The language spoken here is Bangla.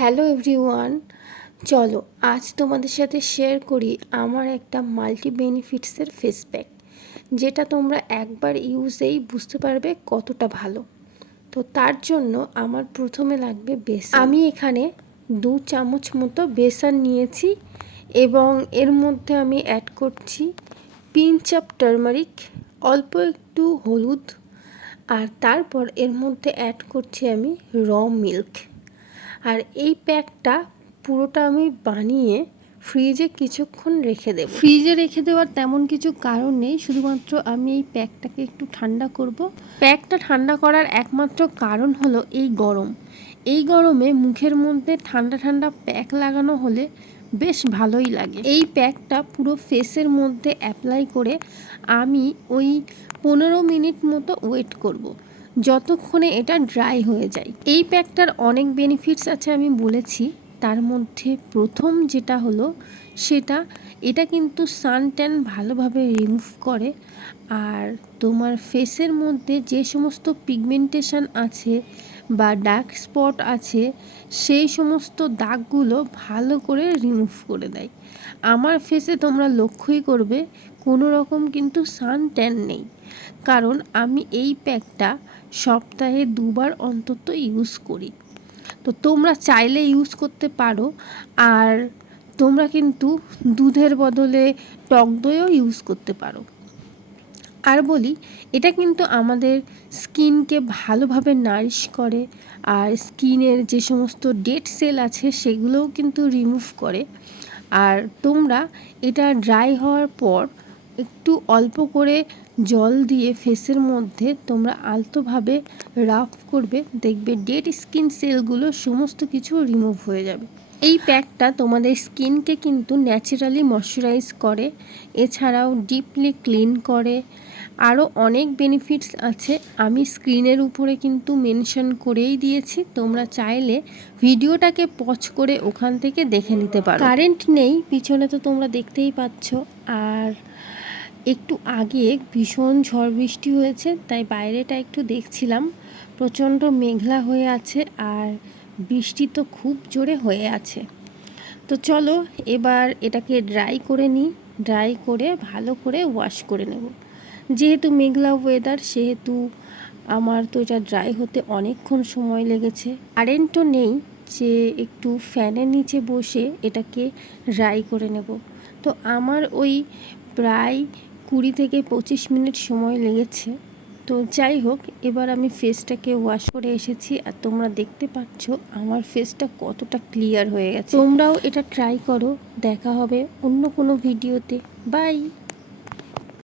হ্যালো এভরিওয়ান, চলো আজ তোমাদের সাথে শেয়ার করি আমার একটা মাল্টি বেনিফিটসের ফেস প্যাক, যেটা তোমরা একবার ইউজেই বুঝতে পারবে কতটা ভালো। তো তার জন্য আমার প্রথমে লাগবে বেসন। আমি এখানে 2 চামচ মতো বেসন নিয়েছি এবং এর মধ্যে আমি অ্যাড করছি পিঞ্চ অফ টারমারিক, অল্প একটু হলুদ, আর তারপর এর মধ্যে অ্যাড করছি আমি র মিল্ক। আর এই প্যাকটা পুরোটা আমি বানিয়ে ফ্রিজে কিছুক্ষণ রেখে দেব। ফ্রিজে রেখে দেওয়ার তেমন কিছু কারণ নেই, শুধুমাত্র আমি এই প্যাকটাকে একটু ঠান্ডা করব। প্যাকটা ঠান্ডা করার একমাত্র কারণ হলো এই গরম। এই গরমে মুখের মধ্যে ঠান্ডা ঠান্ডা প্যাক লাগানো হলে বেশ ভালোই লাগে। এই প্যাকটা পুরো ফেসের মধ্যে অ্যাপ্লাই করে আমি ওই 15 মিনিট মতো ওয়েট করব, যতক্ষণে এটা ড্রাই হয়ে যায়। এই প্যাকটার অনেক বেনিফিটস আছে আমি বলেছি, তার মধ্যে প্রথম যেটা হলো এটা কিন্তু সান ট্যান ভালোভাবে রিমুভ করে। আর তোমার ফেসের মধ্যে যে সমস্ত পিগমেন্টেশন আছে বা ডার্ক স্পট আছে, সেই সমস্ত দাগগুলো ভালো করে রিমুভ করে দেয়। আমার ফেসে তোমরা লক্ষ্যই করবে কোনো রকম কিন্তু সান ট্যান নেই, কারণ আমি এই প্যাকটা সপ্তাহে 2 বার অন্তত ইউজ করি। তো তোমরা চাইলে ইউজ করতে পারো। আর তোমরা কিন্তু দুধের বদলে টক দইও ইউজ করতে পারো। আর বলি, এটা কিন্তু আমাদের স্কিনকে ভালোভাবে নারিশ করে, আর স্কিনের যে সমস্ত ডেড সেল আছে সেগুলোও কিন্তু রিমুভ করে। আর তোমরা এটা ড্রাই হওয়ার পর একটু অল্প করে জল দিয়ে ফেসের মধ্যে তোমরা আলতোভাবে রাফ করবে, দেখবে ডেড স্কিন সেলগুলো সমস্ত কিছু রিমুভ হয়ে যাবে। এই প্যাকটা তোমাদের স্কিনকে কিন্তু ন্যাচারালি ময়শ্চারাইজ করে, এছাড়াও ডিপলি ক্লিন করে। আরও অনেক বেনিফিটস আছে, আমি স্ক্রিনের উপরে কিন্তু মেনশন করেই দিয়েছি, তোমরা চাইলে ভিডিওটাকে পজ করে ওখান থেকে দেখে নিতে পারো। কারেন্ট নেই পিছনে, তো তোমরা দেখতেই পাচ্ছ। আর একটু আগে ভীষণ ঝড় বৃষ্টি হয়েছে, তাই বাইরেটা একটু দেখছিলাম, প্রচণ্ড মেঘলা হয়ে আছে আর বৃষ্টি তো খুব জোরে হয়ে আছে। তো চলো এবার এটাকে ড্রাই করে নিই, ড্রাই করে ভালো করে ওয়াশ করে নেব। যেহেতু মেঘলা ওয়েদার, সেহেতু আমার তো এটা ড্রাই হতে অনেকক্ষণ সময় লেগেছে। কারেন্টও নেই যে একটু ফ্যানের নিচে বসে এটাকে ড্রাই করে নেব। তো আমার ওই প্রায় 20 থেকে 25 মিনিট সময় লেগেছে। তো যাই হোক, এবার আমি ফেসটাকে ওয়াশ করে এসেছি আর তোমরা দেখতে পাচ্ছ আমার ফেসটা কতটা ক্লিয়ার হয়ে গেছে। তোমরাও এটা ট্রাই করো, দেখা হবে অন্য কোনো ভিডিওতে। বাই।